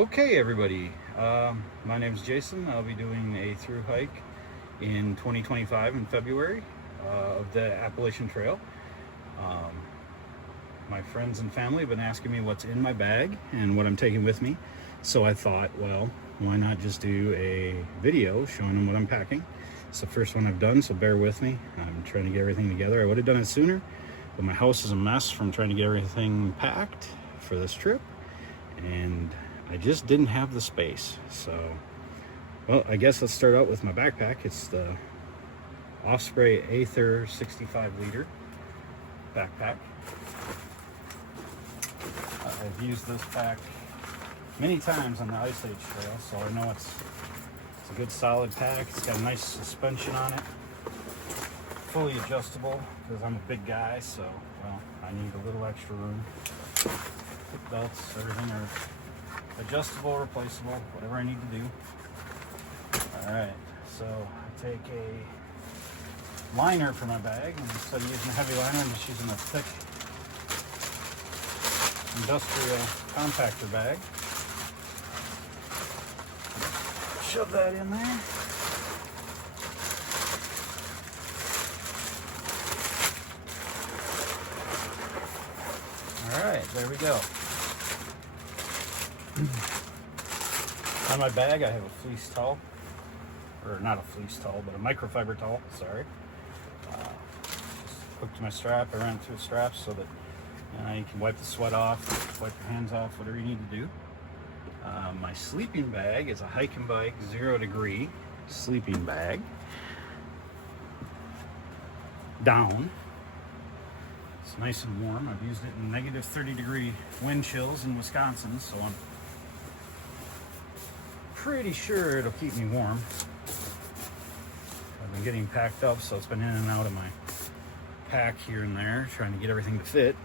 Okay, everybody. My name is Jason. I'll be doing a through hike in 2025 in February of the Appalachian Trail. My friends and family have been asking me what's in my bag and what I'm taking with me. So I thought, well, why not just do a video showing them what I'm packing. It's the first one I've done, so bear with me. I'm trying to get everything together. I would have done it sooner, but my house is a mess from trying to get everything packed for this trip. And I just didn't have the space. So, well, I guess let's start out with my backpack. It's the Osprey Aether 65 liter backpack. I've used this pack many times on the Ice Age Trail, so I know it's a good solid pack. It's got a nice suspension on it, fully adjustable because I'm a big guy, so, well, I need a little extra room. Hip belts, everything are adjustable, replaceable, whatever I need to do. Alright, so I take a liner for my bag, and instead of using a heavy liner, I'm just using a thick industrial compactor bag. Shove that in there. Alright, there we go. On my bag I have a fleece towel, or not a fleece towel, but a microfiber towel, sorry. Just hooked to my strap. I ran it through the straps so that you can wipe the sweat off, wipe your hands off, whatever you need to do. My sleeping bag is a Hyke and Byke 0 degree sleeping bag. Down. It's nice and warm. I've used it in negative 30 degree wind chills in Wisconsin, so I'm pretty sure it'll keep me warm. I've been getting packed up, so it's been in and out of my pack here and there, trying to get everything to fit.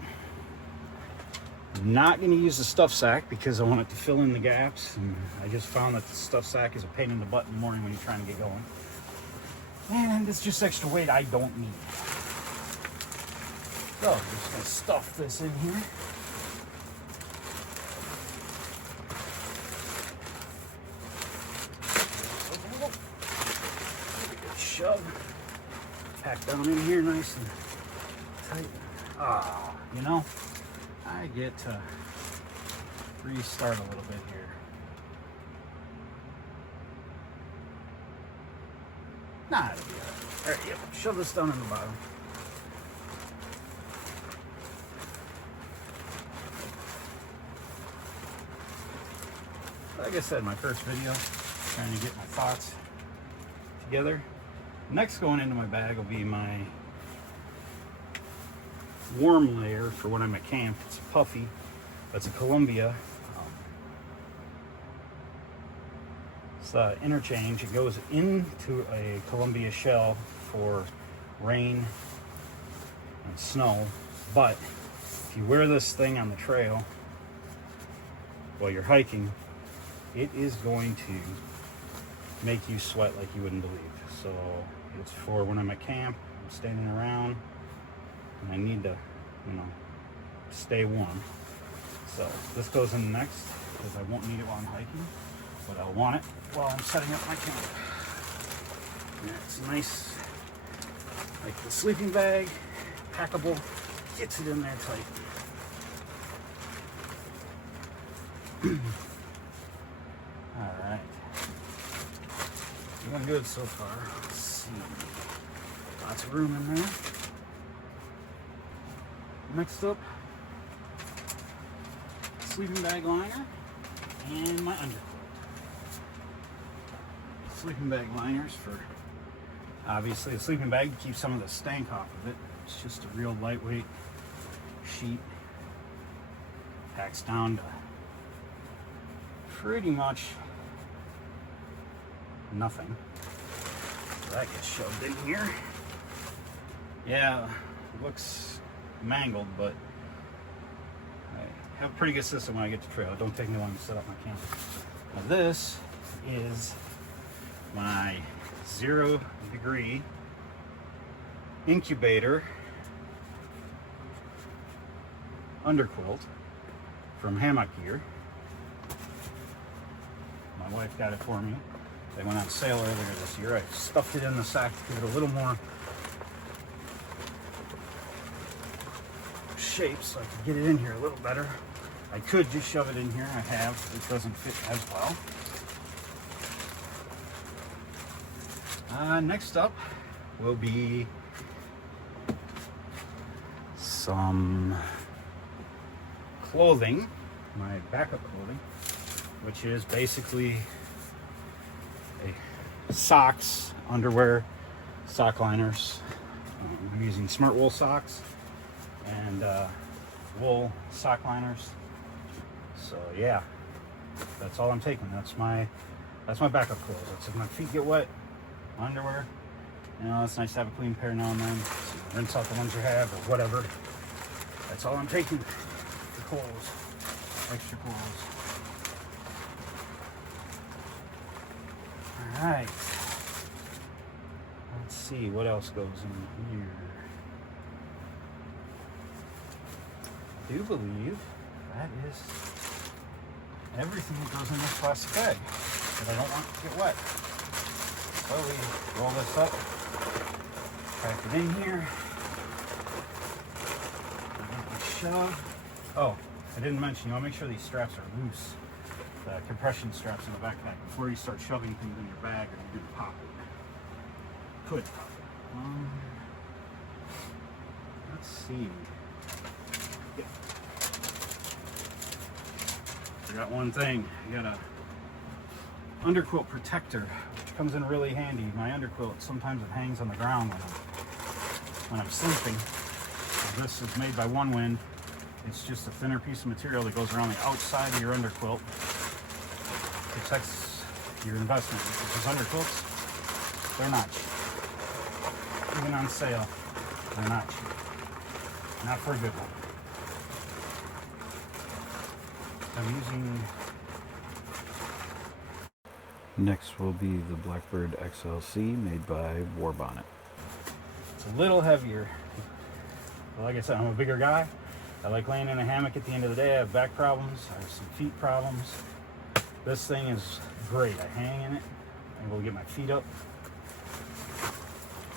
I'm not going to use the stuff sack because I want it to fill in the gaps, and I just found that the stuff sack is a pain in the butt in the morning when you're trying to get going. And it's just extra weight I don't need. So I'm just going to stuff this in here. Shove. Pack down in here nice and tight. Ah, you know, I get to restart a little bit here. Nah, it'll be alright. Alright, yep, shove this down in the bottom. Like I said, my first video, trying to get my thoughts together. Next, going into my bag will be my warm layer for when I'm at camp. It's a puffy. That's a Columbia. It's interchange. It goes into a Columbia shell for rain and snow. But if you wear this thing on the trail while you're hiking, it is going to make you sweat like you wouldn't believe. So it's for when I'm at camp, I'm standing around, and I need to, stay warm. So this goes in next because I won't need it while I'm hiking, but I'll want it while I'm setting up my camp. And it's nice, like the sleeping bag, packable, gets it in there tight. All right. Doing good so far. Let's see. Lots of room in there. Next up, sleeping bag liner and my underquilt. Sleeping bag liners for, obviously, the sleeping bag to keep some of the stank off of it. It's just a real lightweight sheet. Packs down to pretty much nothing. That gets shoved in here. Yeah, it looks mangled, but I have a pretty good system when I get to trail. It don't take me long to set up my camp. Now this is my 0 degree Incubator underquilt from Hammock gear. My wife got it for me. They went on sale earlier this year. I stuffed it in the sack to give it a little more shape so I could get it in here a little better. I could just shove it in here. I have. It doesn't fit as well. Next up will be some clothing, my backup clothing, which is basically socks, underwear, sock liners. I'm using smart wool socks and wool sock liners. So yeah, that's all I'm taking. That's my backup clothes. That's if my feet get wet, underwear. You know, it's nice to have a clean pair now and then. So rinse out the ones you have or whatever. That's all I'm taking. The clothes, extra clothes. All right. Let's see what else goes in here. I do believe that is everything that goes in this plastic bag that I don't want to get wet. So we roll this up, pack it in here, shove. Oh, I didn't mention, you want to make sure these straps are loose. The compression straps in the backpack before you start shoving things in your bag, or you do pop it. Could pop it. Let's see. Yeah. Forgot one thing. I got a underquilt protector, which comes in really handy. My underquilt, sometimes it hangs on the ground when I'm sleeping. So this is made by Onewind. It's just a thinner piece of material that goes around the outside of your underquilt. Protects your investment, because underquilts, they're not cheap. Even on sale, they're not cheap. Not for a good one. I'm using... Next will be the Blackbird XLC made by Warbonnet. It's a little heavier. Like I said, I'm a bigger guy. I like laying in a hammock at the end of the day. I have back problems. I have some feet problems. This thing is great. I hang in it. I'm able to get my feet up.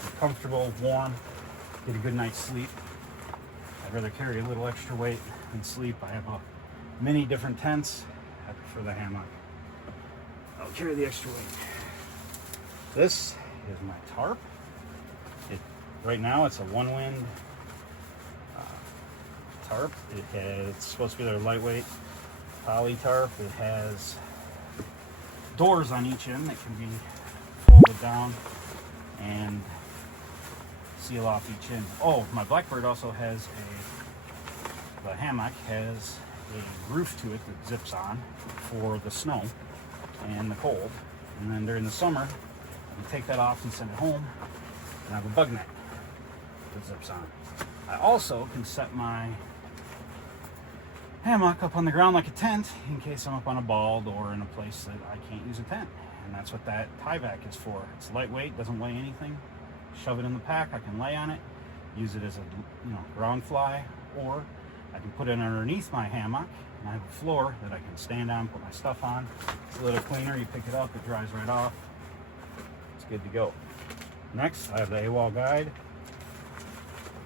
I'm comfortable, warm, get a good night's sleep. I'd rather carry a little extra weight than sleep. I have many different tents. I prefer the hammock. I'll carry the extra weight. This is my tarp. Right now it's a one-wind tarp. It's supposed to be their lightweight poly tarp. It has doors on each end that can be folded down and seal off each end. Oh, my Blackbird also has the hammock has a roof to it that zips on for the snow and the cold. And then during the summer, you take that off and send it home, and I have a bug net that zips on. I also can set my hammock up on the ground like a tent in case I'm up on a bald or in a place that I can't use a tent. And that's what that tie back is for. It's lightweight, doesn't weigh anything. Shove it in the pack, I can lay on it, use it as a ground fly, or I can put it underneath my hammock, and I have a floor that I can stand on, put my stuff on. It's a little cleaner, you pick it up, it dries right off. It's good to go. Next, I have the AWOL guide.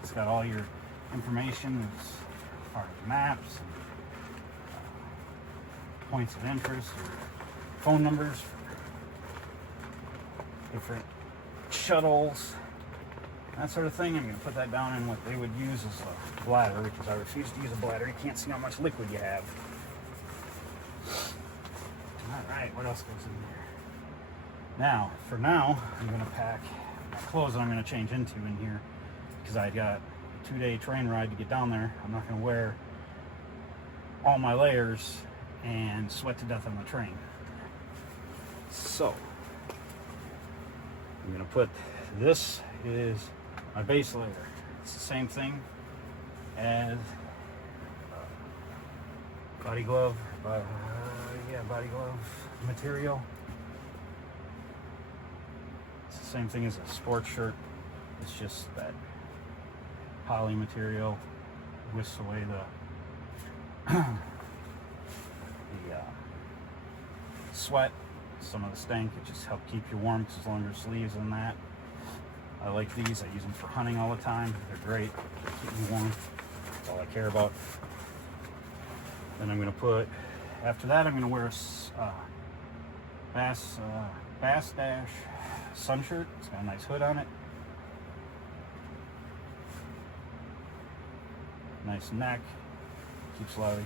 It's got all your information as far as maps, and points of interest, your phone numbers for different shuttles, that sort of thing. I'm going to put that down in what they would use as a bladder, because I refuse to use a bladder. You can't see how much liquid you have. Alright, what else goes in there? Now, for now, I'm going to pack my clothes that I'm going to change into in here, because I got a 2-day train ride to get down there. I'm not going to wear all my layers and sweat to death on the train. So, I'm going to put, this is my base layer. It's the same thing as body glove, body glove material. It's the same thing as a sports shirt. It's just that poly material whisks away the sweat some of the stank. It just helps keep you warm. It's longer sleeves than that. I like these. I use them for hunting all the time. They're great. They keep me warm. That's all I care about. Then I'm going to put, after that, I'm going to wear a Bass Dash sun shirt. It's got a nice hood on it. Nice neck. Keeps a lot of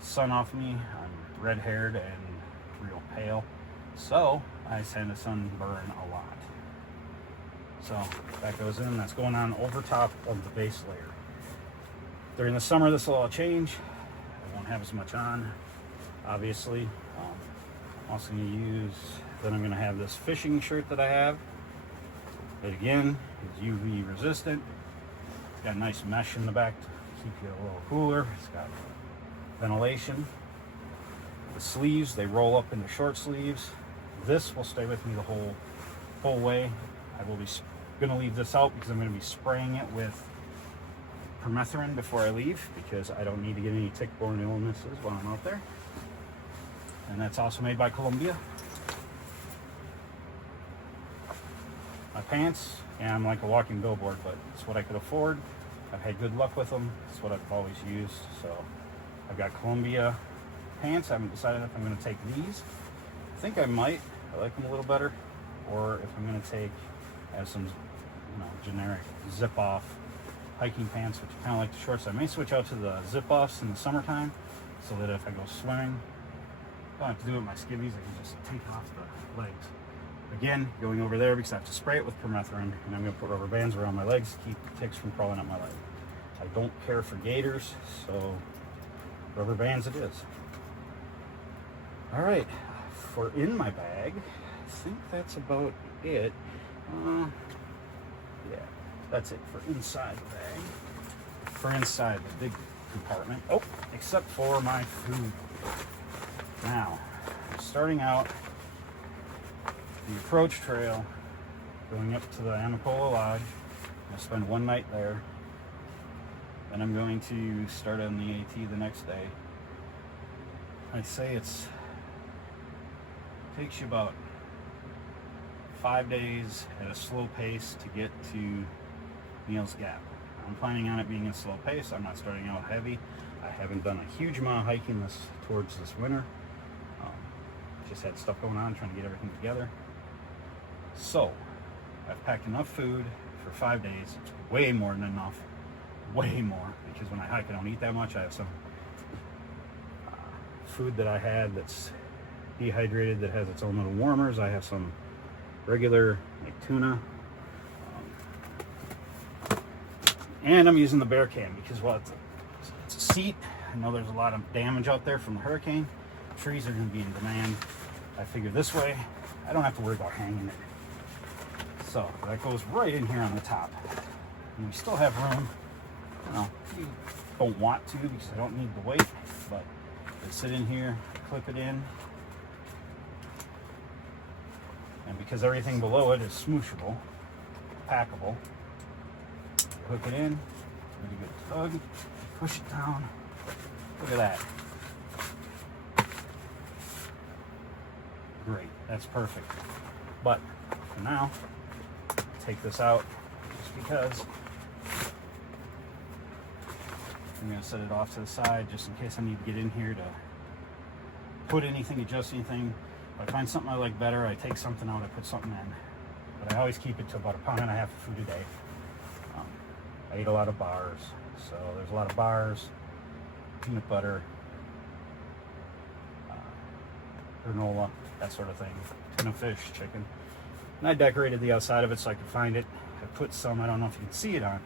sun off me. I'm red-haired and real pale, so I tend to sunburn a lot. So that goes in. That's going on over top of the base layer. During the summer, this will all change. I won't have as much on, obviously. I'm also going to use, then I'm going to have this fishing shirt that I have. It again is UV resistant. It's got a nice mesh in the back to keep you a little cooler. It's got ventilation. The sleeves, they roll up into short sleeves. This will stay with me the whole way. I will be going to leave this out because I'm going to be spraying it with permethrin before I leave, because I don't need to get any tick-borne illnesses while I'm out there. And that's also made by Columbia. My pants, yeah, I'm like a walking billboard, but it's what I could afford. I've had good luck with them. It's what I've always used. So I've got Columbia pants. I haven't decided if I'm going to take these. I think I might. I like them a little better. Or if I'm going to take as some, generic zip-off hiking pants, which are kind of like the shorts. I may switch out to the zip-offs in the summertime, so that if I go swimming, I don't have to do it with my skivvies. I can just take off the legs. Again, going over there because I have to spray it with permethrin, and I'm going to put rubber bands around my legs to keep the ticks from crawling up my leg. I don't care for gators, so rubber bands it is. All right, for in my bag, I think that's about it. Yeah, that's it for inside the bag. For inside the big compartment. Oh, except for my food. Now, starting out the approach trail, going up to the Amacola Lodge. I'm going to spend one night there. Then I'm going to start on the AT the next day. I'd say takes you about 5 days at a slow pace to get to Neal's Gap. I'm planning on it being a slow pace. I'm not starting out heavy. I haven't done a huge amount of hiking towards this winter. Just had stuff going on, trying to get everything together. So, I've packed enough food for 5 days. It's way more than enough. Way more. Because when I hike, I don't eat that much. I have some food that I had that's dehydrated that has its own little warmers. I have some regular like tuna. And I'm using the bear can because, well, it's a seat. I know there's a lot of damage out there from the hurricane. Trees are going to be in demand. I figure this way, I don't have to worry about hanging it. So that goes right in here on the top. And we still have room. You don't want to because I don't need the weight, but I sit in here, clip it in. And because everything below it is smooshable, packable, hook it in, really good tug, push it down. Look at that. Great, that's perfect. But for now, take this out just because I'm going to set it off to the side just in case I need to get in here to put anything, adjust anything. If I find something I like better, I take something out, I put something in. But I always keep it to about 1.5 pounds of food a day. I eat a lot of bars, so there's a lot of bars, peanut butter, granola, that sort of thing, tuna fish, chicken. And I decorated the outside of it so I could find it. I put some, I don't know if you can see it on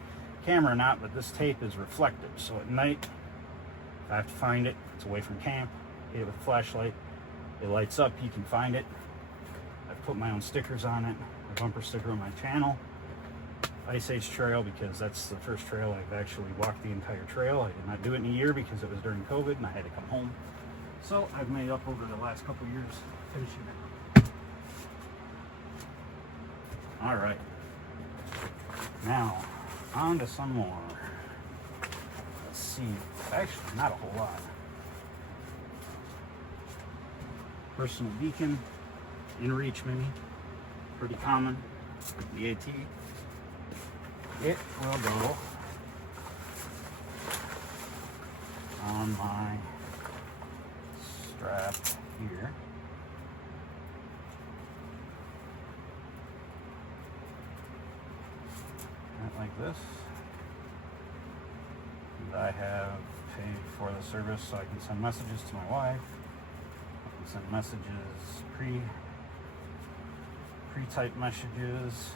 camera or not, but this tape is reflective. So at night, if I have to find it, it's away from camp, hit it with a flashlight, it lights up, you can find it. I've put my own stickers on it, a bumper sticker on my channel. Ice Age Trail, because that's the first trail I've actually walked the entire trail. I did not do it in a year because it was during COVID and I had to come home. So I've made up over the last couple years finishing it. All right. Now, on to some more. Let's see. Actually, not a whole lot. Personal beacon. in reach mini, pretty common. The AT, it will go on my strap here. Like this. And I have paid for the service so I can send messages to my wife. I can send messages, pre-typed messages.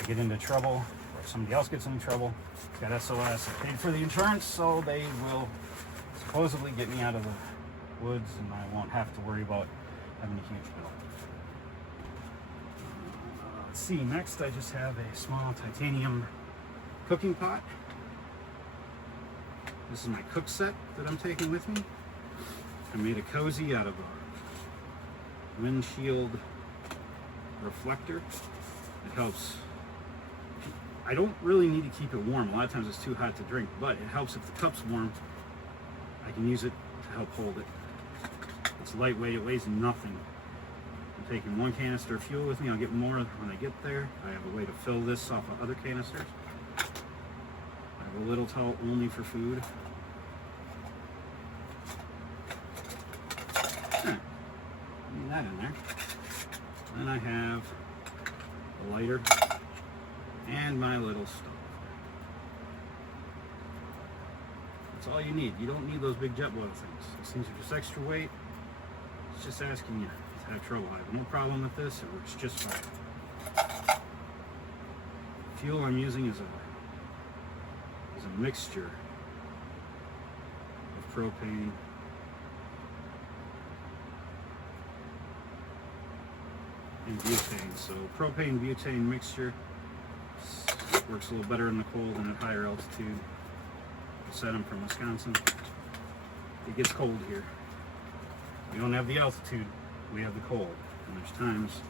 I get into trouble, or if somebody else gets into trouble, it's got SOS. I paid for the insurance, so they will supposedly get me out of the woods and I won't have to worry about having a huge bill. Let's see, next I just have a small titanium cooking pot. This is my cook set that I'm taking with me. I made a cozy out of a windshield reflector. It helps. I don't really need to keep it warm. A lot of times it's too hot to drink, but it helps if the cup's warm. I can use it to help hold it. It's lightweight, it weighs nothing. I'm taking 1 canister of fuel with me. I'll get more when I get there. I have a way to fill this off of other canisters. I have a little towel only for food. Leave that in there. Then I have a lighter and my little stove. That's all you need. You don't need those big jet boil things. These things are just extra weight. It's just asking you to have trouble. I have no problem with this. It works just fine. Fuel I'm using is a mixture of propane and butane. So propane butane mixture works a little better in the cold and at higher altitude. I said I'm from Wisconsin. It gets cold here. We don't have the altitude, we have the cold. And there's times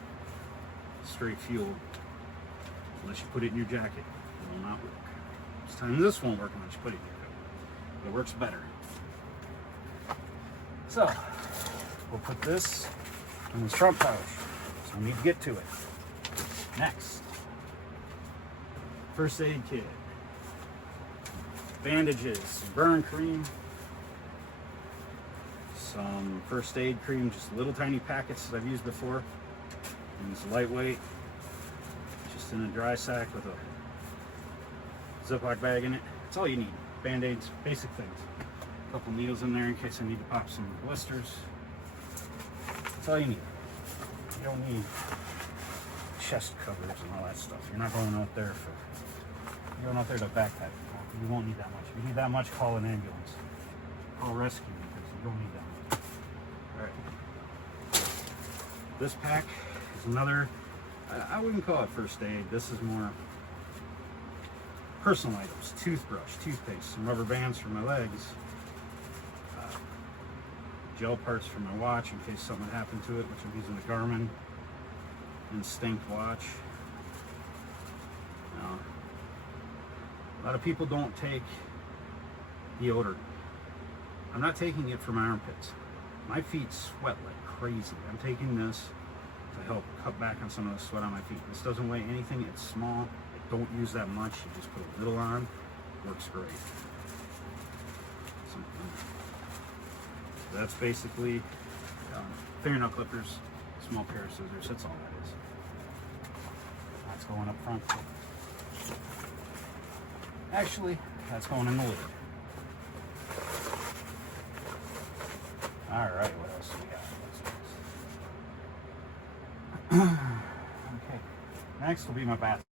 straight fuel, unless you put it in your jacket, it will not work. There's times this won't work unless you put it in your jacket. But it works better. So, we'll put this in this trunk pouch. So we need to get to it. Next, first aid kit. Bandages, burn cream, some first aid cream, just little tiny packets that I've used before. And it's lightweight, just in a dry sack with a Ziploc bag in it. That's all you need. Band-aids, basic things. A couple needles in there in case I need to pop some blisters. That's all you need. You don't need chest covers and all that stuff. You're not going out there to backpack. You won't need that much. If you need that much, call an ambulance. Call rescue because you don't need that much. Alright. This pack is another, I wouldn't call it first aid. This is more personal items. Toothbrush, toothpaste, some rubber bands for my legs, gel parts for my watch in case something happened to it, which I'm using the Garmin Instinct watch. A lot of people don't take deodorant. I'm not taking it for my armpits. My feet sweat like crazy. I'm taking this to help cut back on some of the sweat on my feet. This doesn't weigh anything. It's small. I don't use that much. You just put a little on. Works great. So that's basically fingernail clippers, small pair of scissors. That's all that is. That's going up front. Actually, that's going in the lid. Alright, what else do we got? Okay, next will be my bath.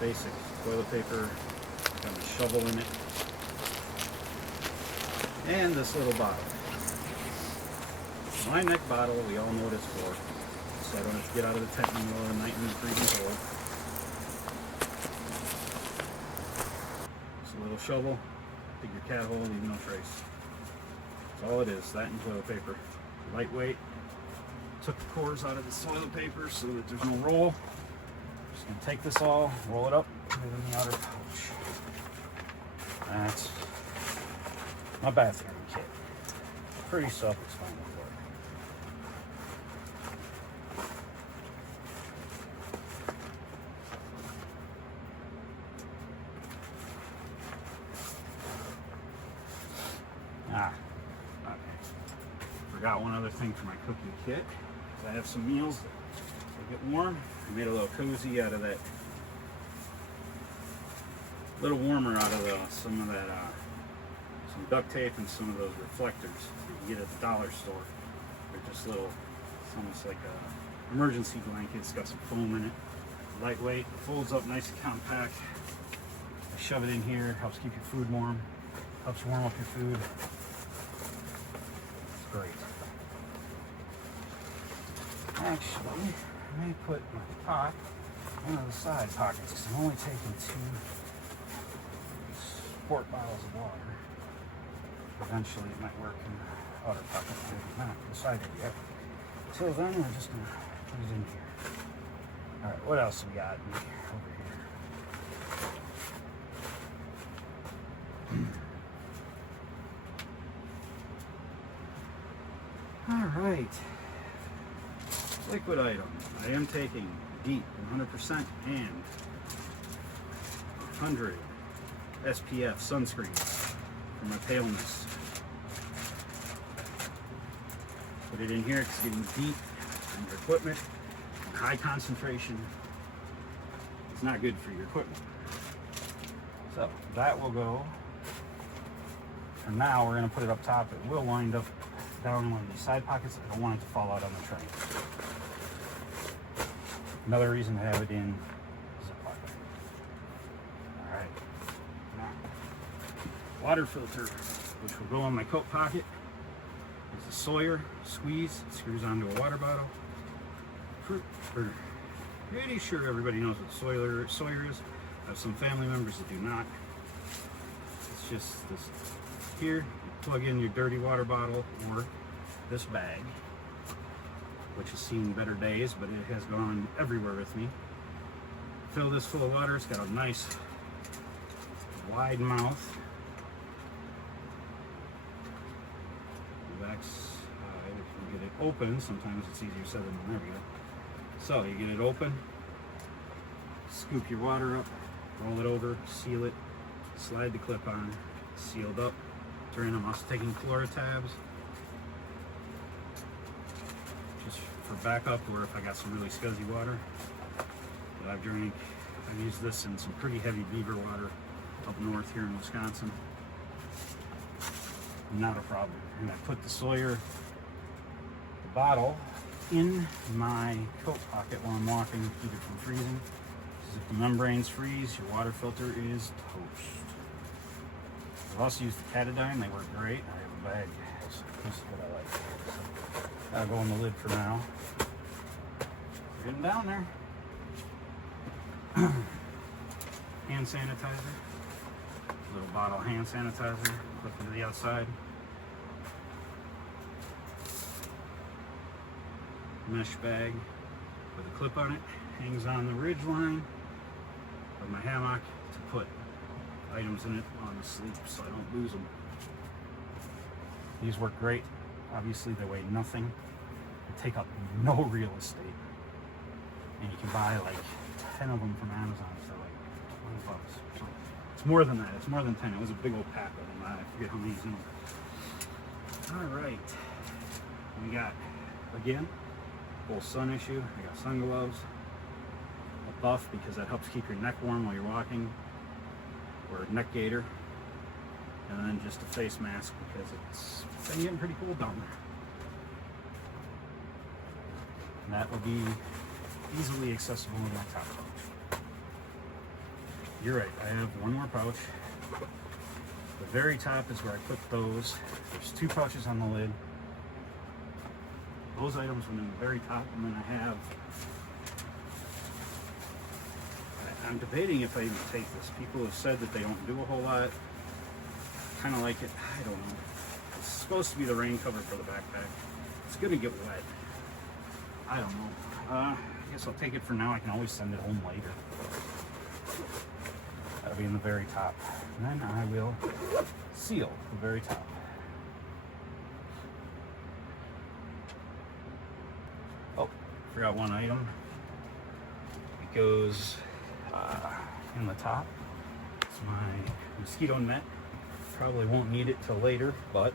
Basic toilet paper, got a shovel in it, and this little bottle. My neck bottle, we all know what it's for. So I don't have to get out of the tent in the middle of the night in the freezing cold. It's a little shovel, dig your cat hole, leave no trace. That's all it is, that and toilet paper. Lightweight. Took the cores out of the toilet paper so that there's no roll. Just gonna take this all, roll it up, put it in the outer pouch. That's my bathroom kit. Pretty self-explanatory. Okay. Forgot one other thing for my cooking kit. I have some meals that get warm. I made a little cozy out of that. Little warmer out of some of that, some duct tape and some of those reflectors that you get at the dollar store. They're just little, it's almost like a emergency blanket. It's got some foam in it. Lightweight, it folds up nice and compact. I shove it in here, helps keep your food warm, helps warm up your food. It's great. Actually, I may put my pot in one of the side pockets because I'm only taking 2 quart bottles of water. Eventually it might work in the outer pocket, maybe not decided yet. So then we're just gonna put it in here. Alright, what else we got over here? Alright. Liquid item. I am taking deep 100% and 100 SPF sunscreen for my paleness. Put it in here because getting deep in your equipment and high concentration is not good for your equipment. So that will go. For now, we're going to put it up top. It will wind up down one of these side pockets. I don't want it to fall out on the train. Another reason to have it in Ziploc. All right. Now, water filter, which will go in my coat pocket. It's a Sawyer squeeze. It screws onto a water bottle. Pretty sure everybody knows what Sawyer is. I have some family members that do not. It's just this here. You plug in your dirty water bottle or this bag, which has seen better days, but it has gone everywhere with me. Fill this full of water. It's got a nice wide mouth. The back side, if you get it open, sometimes it's easier said than done. There we go. So you get it open, scoop your water up, roll it over, seal it, slide the clip on, sealed up. During I'm also taking Chlorotabs. Just for backup, or if I got some really scuzzy water that I've drank. I've used this in some pretty heavy beaver water up north here in Wisconsin. Not a problem. And I put the Sawyer bottle in my coat pocket while I'm walking to keep it from freezing. Because if the membranes freeze, your water filter is toast. I've also used the Catadine. They work great. I have a bag. This is what I like. So, I'll go on the lid for now. We're getting down there. Hand sanitizer. Little bottle of hand sanitizer. Clip to the outside. Mesh bag with a clip on it. Hangs on the ridge line of my hammock to put items in it on the sleep so I don't lose them. These work great. Obviously they weigh nothing. They take up no real estate. And you can buy like 10 of them from Amazon for like $20. So it's more than that. It's more than 10. It was a big old pack of them. I forget how many's in them. Alright. We got, again, full sun issue. I got sun gloves. A buff because that helps keep your neck warm while you're walking. Or a neck gaiter, and then just a face mask because it's been getting pretty cool down there. And that will be easily accessible in my top pouch. You're right, I have one more pouch. The very top is where I put those. There's 2 pouches on the lid. Those items went in the very top, and then I have, I'm debating if I even take this. People have said that they don't do a whole lot. Kind of like it. I don't know. It's supposed to be the rain cover for the backpack. It's going to get wet. I don't know. I guess I'll take it for now. I can always send it home later. to be in the very top. And then I will seal the very top. Oh, forgot one item. It goes in the top. It's my mosquito net. Probably won't need it till later, but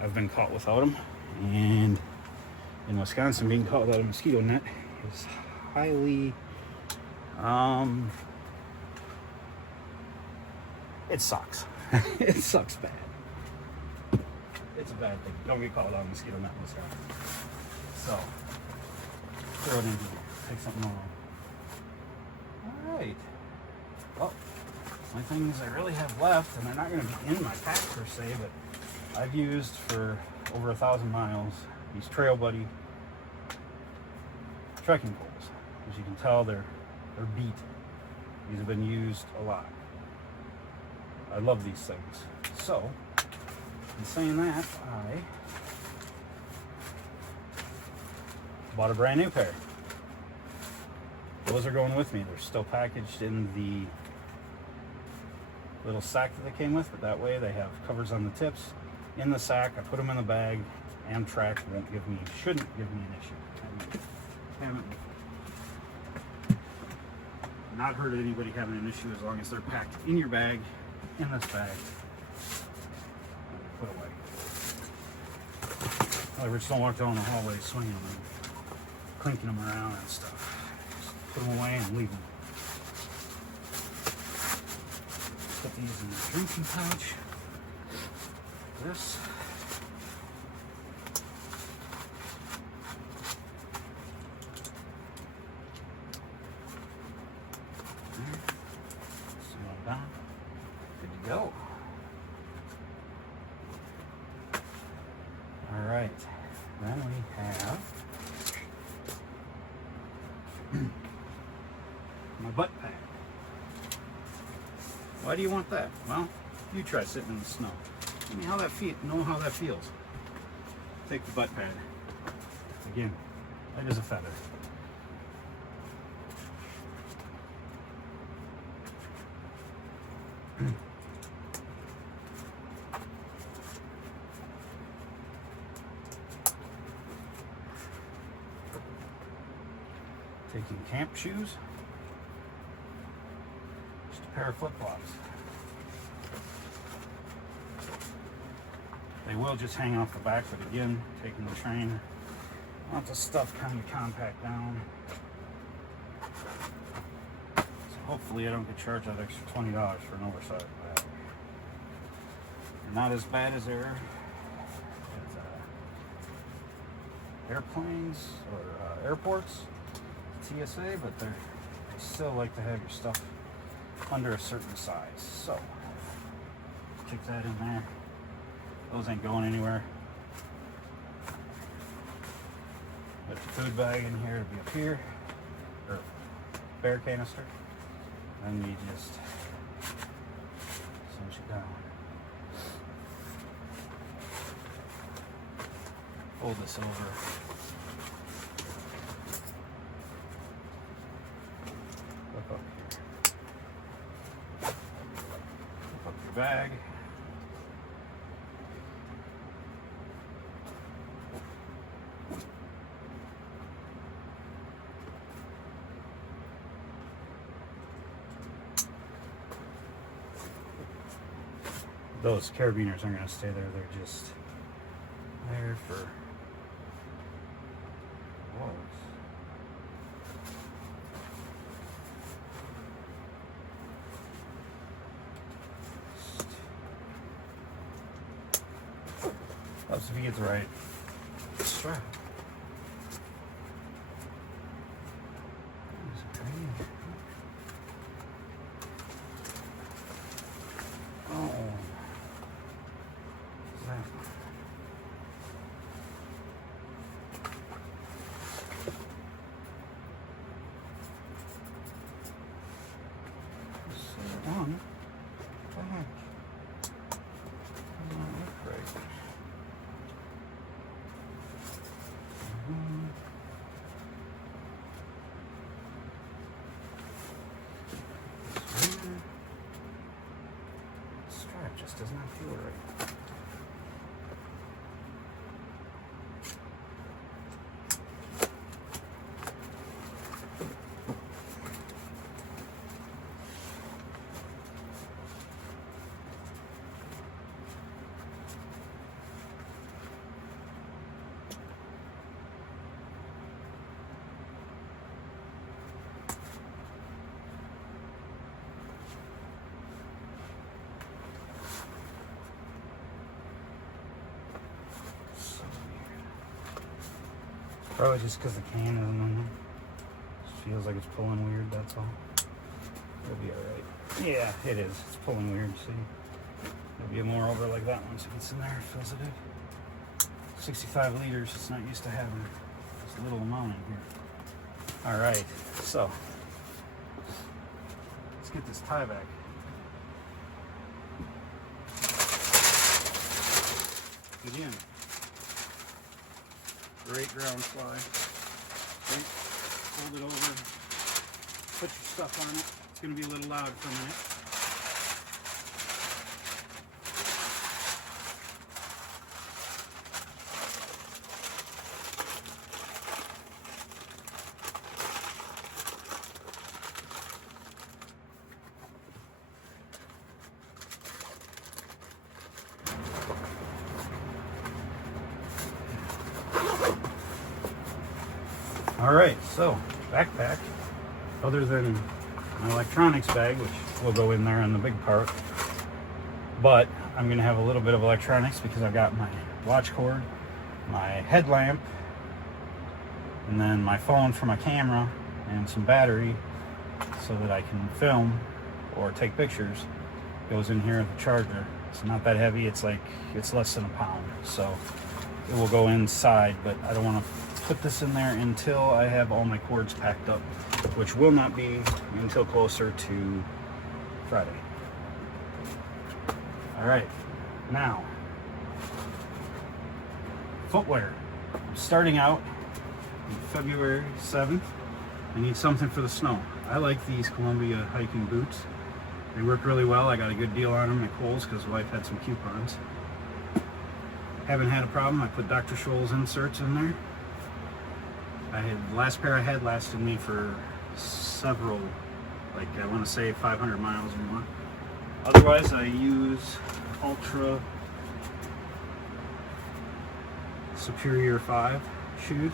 I've been caught without them. And in Wisconsin, being caught without a mosquito net is highly, it sucks. It sucks bad. It's a bad thing. Don't get caught without a mosquito net in Wisconsin. So, throw it in here. Take something along. Alright. Well, my things I really have left, and they're not going to be in my pack per se, but I've used for over 1,000 miles these Trail Buddy trekking poles. As you can tell, they're beat. These have been used a lot. I love these things. So, in saying that, I bought a brand new pair. Those are going with me. They're still packaged in the little sack that they came with, but that way they have covers on the tips in the sack. I put them in the bag. Amtrak shouldn't give me an issue. Haven't not heard of anybody having an issue as long as they're packed in your bag, in this bag, put away. However, just don't walk down the hallway swinging them, clinking them around and stuff. Just put them away and leave them. Put these in the drinking pouch. This. Good to go. All right. Then we have my butt pad. Why do you want that? Well, you try sitting in the snow. Tell me how that know how that feels. Take the butt pad. Again, light as a feather. Taking camp shoes. Just a pair of flip-flops. They will just hang off the back, but again, taking the train, lots of stuff kind of compact down. So hopefully I don't get charged that extra $20 for an oversized bag. They're not as bad as airplanes or airports, TSA, but they still like to have your stuff under a certain size. So kick that in there. Those ain't going anywhere. Put the food bag in here to be up here, or bear canister. Then you just cinch it down. Fold this over. Look up here. Look up your bag. Those carabiners aren't going to stay there. They're just there for was. Helps if he gets the right strap. strap just does not feel right. Probably just because the can isn't in there. Just feels like it's pulling weird, that's all. It'll be alright. Yeah, it is. It's pulling weird, see? There'll be a more over like that one, so it's in there, it fills it in. 65 liters, it's not used to having this little amount in here. Alright, so let's get this tie back. Again. Great ground fly. Okay. Hold it over. Put your stuff on it. It's going to be a little loud for a minute. Alright, so backpack, other than my electronics bag, which will go in there in the big part, but I'm going to have a little bit of electronics because I've got my watch cord, my headlamp, and then my phone for my camera, and some battery so that I can film or take pictures. Goes in here at the charger. It's not that heavy, it's less than a pound, so it will go inside, but I don't want to put this in there until I have all my cords packed up, which will not be until closer to Friday. All right, now footwear. I'm starting out on February 7th. I need something for the snow. I like these Columbia hiking boots. They work really well. I got a good deal on them at Kohl's because wife had some coupons. Haven't had a problem. I put Dr. Scholl's inserts in there. The last pair I had lasted me for several, like I want to say 500 miles or more. Otherwise, I use Ultra Superior 5 shoes.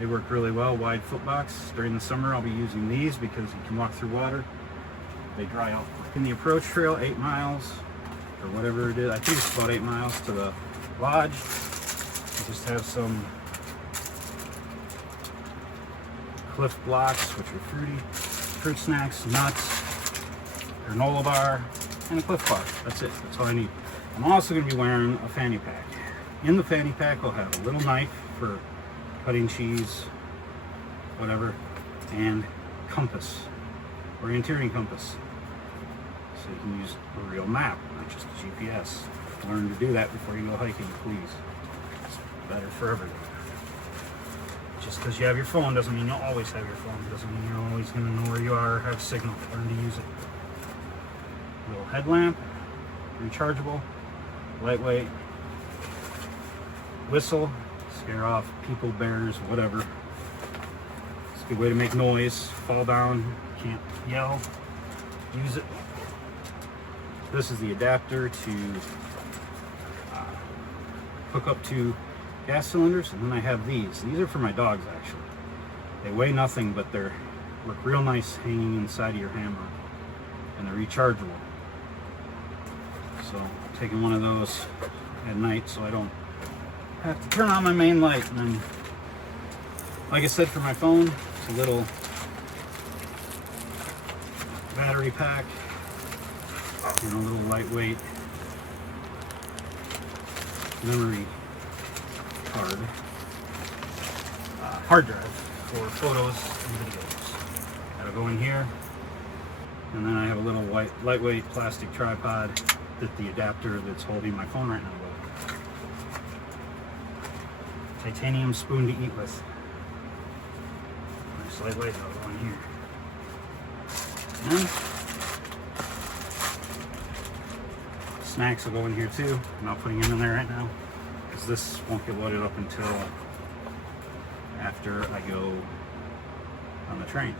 They work really well, wide foot box. During the summer, I'll be using these because you can walk through water. They dry out. In the approach trail, 8 miles or whatever it is. I think it's about 8 miles to the lodge. I just have some Cliff Blocks, which are fruit snacks, nuts, granola bar, and a Cliff Bar. That's it. That's all I need. I'm also going to be wearing a fanny pack. In the fanny pack, I'll have a little knife for cutting cheese, whatever, and compass, orienteering compass. So you can use a real map, not just a GPS. Learn to do that before you go hiking, please. It's better for everyone. Just because you have your phone doesn't mean you'll always have your phone. Doesn't mean you're always going to know where you are or have signal. Learn to use it. Little headlamp, rechargeable, lightweight, whistle, scare off people, bears, whatever. It's a good way to make noise. Fall down, can't yell. Use it. This is the adapter to hook up to gas cylinders, and then I have these. These are for my dogs, actually. They weigh nothing, but they're work real nice hanging inside of your hammock, and they're rechargeable. So I'm taking one of those at night so I don't have to turn on my main light. And then, like I said, for my phone, it's a little battery pack and a little lightweight memory card, hard drive for photos and videos. That'll go in here, and then I have a little lightweight plastic tripod that the adapter that's holding my phone right now will. Titanium spoon to eat with. Nice lightweight, that'll go in here. And snacks will go in here too. I'm not putting them in there right now because this won't get loaded up until after I go on the train.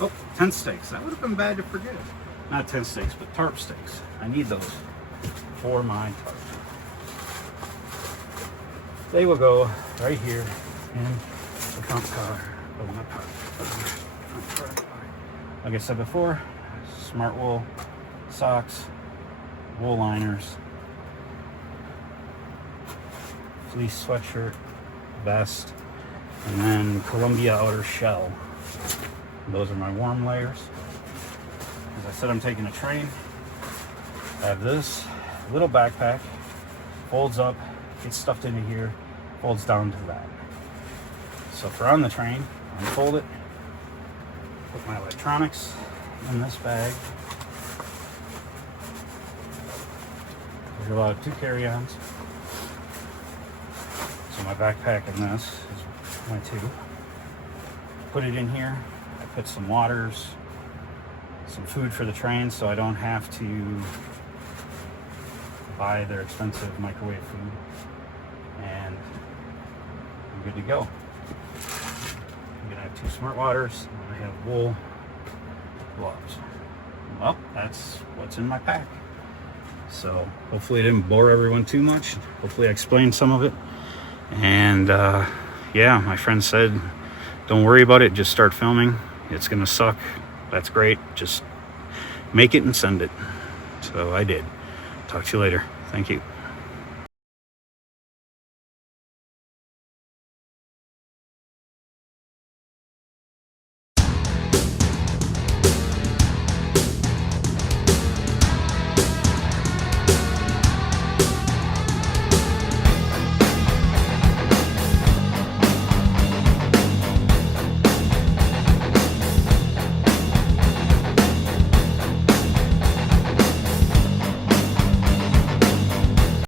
Oh, tent stakes. That would have been bad to forget. Not tent stakes, but tarp stakes. I need those for my tarp. They will go right here in the front car of my tarp. Like I said before, smart wool socks, wool liners, fleece sweatshirt, vest, and then Columbia outer shell. Those are my warm layers. As I said, I'm taking a train. I have this little backpack, folds up, gets stuffed into here, folds down to that. So for on the train, unfold it, put my electronics in this bag. There's about 2 carry-ons. So my backpack and this is my 2. Put it in here. I put some waters, some food for the train so I don't have to buy their expensive microwave food. And I'm good to go. I'm gonna have 2 smart waters, and I have wool gloves. Well, that's what's in my pack. So hopefully I didn't bore everyone too much. Hopefully I explained some of it. And yeah, my friend said, don't worry about it, just start filming. It's gonna suck. That's great. Just make it and send it. So I did. Talk to you later. Thank you.